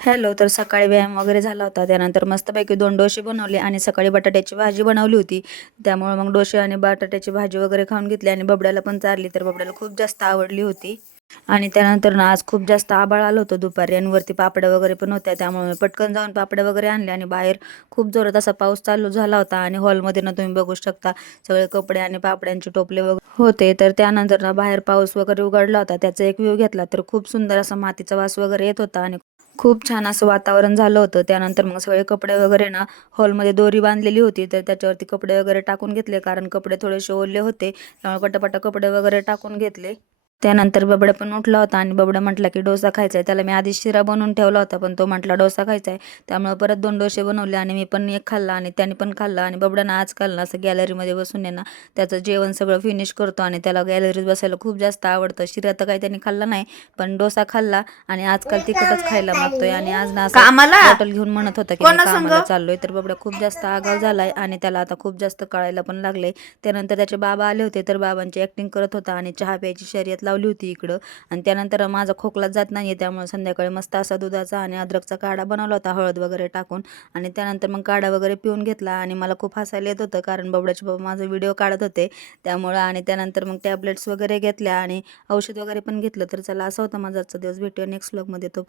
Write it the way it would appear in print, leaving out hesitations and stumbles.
Hello. तर सकाळी व्यायाम वगैरे झाला होता. त्यानंतर मस्तपैकी 2 डोसे बनवले आणि सकाळी बटाट्याची भाजी बनवली होती. त्यामुळे मग डोसे आणि बटाट्याची भाजी वगैरे खाऊन घेतली आणि बबड्याला पण चारली. तर बबड्याला खूप जास्त आवडली होती. आणि त्यानंतर ना आज खूप जास्त आभाळ आलं होतं दुपारी आणि वरती पापड्या वगैरे पण होत्या. त्यामुळे मी पटकन जाऊन पापड्या वगैरे आणले आणि बाहेर खूप जोरात असा पाऊस चालू झाला होता आणि हॉलमध्ये ना तुम्ही बघू शकता सगळे कपडे आणि पापड्यांचे टोपले वगैरे होते. तर त्यानंतर ना बाहेर पाऊस वगैरे उघडला होता. त्याचा एक व्ह्यू घेतला तर खूप सुंदर असा मातीचा वास वगैरे येत होता आणि खूप छान असं वातावरण झालं होतं. त्यानंतर मग सगळे कपडे वगैरे ना हॉलमध्ये दोरी बांधलेली होती, तर त्याच्यावरती कपडे वगैरे टाकून घेतले, कारण कपडे थोडेसे ओले होते. त्यामुळे पटापटा कपडे वगैरे टाकून घेतले. त्यानंतर बबड्या पण उठला होता आणि बबड्या म्हटला की डोसा खायचा आहे. त्याला मी आधी शिरा बनवून ठेवला होता, पण तो म्हटला डोसा खायचा आहे. त्यामुळे परत 2 डोसे बनवले आणि मी पण एक खाल्ला आणि त्याने पण खाल्ला. आणि बबड्यानं आजकाल ना असं गॅलरीमध्ये बसून आहे ना त्याचं जेवण सगळं फिनिश करतो आणि त्याला गॅलरीत बसायला खूप जास्त आवडतं. शिरा तर काही त्याने खाल्ला नाही, पण डोसा खाल्ला आणि आजकाल तिखटच खायला मागतोय. आणि आज ना असं कामाला बॉटल घेऊन म्हणत होता की मी कोणा संग कामाला चाललोय. तर बबड्या खूप जास्त आगाव झालाय आणि त्याला आता खूप जास्त कळायला पण लागले. त्यानंतर त्याचे बाबा आले होते, तर बाबांची ॲक्टिंग करत होता आणि चहा प्यायची शर्यत लावली होती इकडं. आणि त्यानंतर माझा खोकलाच जात नाही आहे, त्यामुळे संध्याकाळी मस्त असा दुधाचा आणि अद्रकचा काढा बनवला होता हळद वगैरे टाकून. आणि त्यानंतर मग काढा वगैरे पिऊन घेतला आणि मला खूप हसायला येत होतं, कारण बबड्याचे बाबा माझा व्हिडिओ काढत होते त्यामुळं. आणि त्यानंतर मग टॅबलेट्स वगैरे घेतल्या आणि औषध वगैरे पण घेतलं. तर चला, असा होता माझा आजचा दिवस. भेटूया नेक्स्ट व्लॉगमध्ये. तो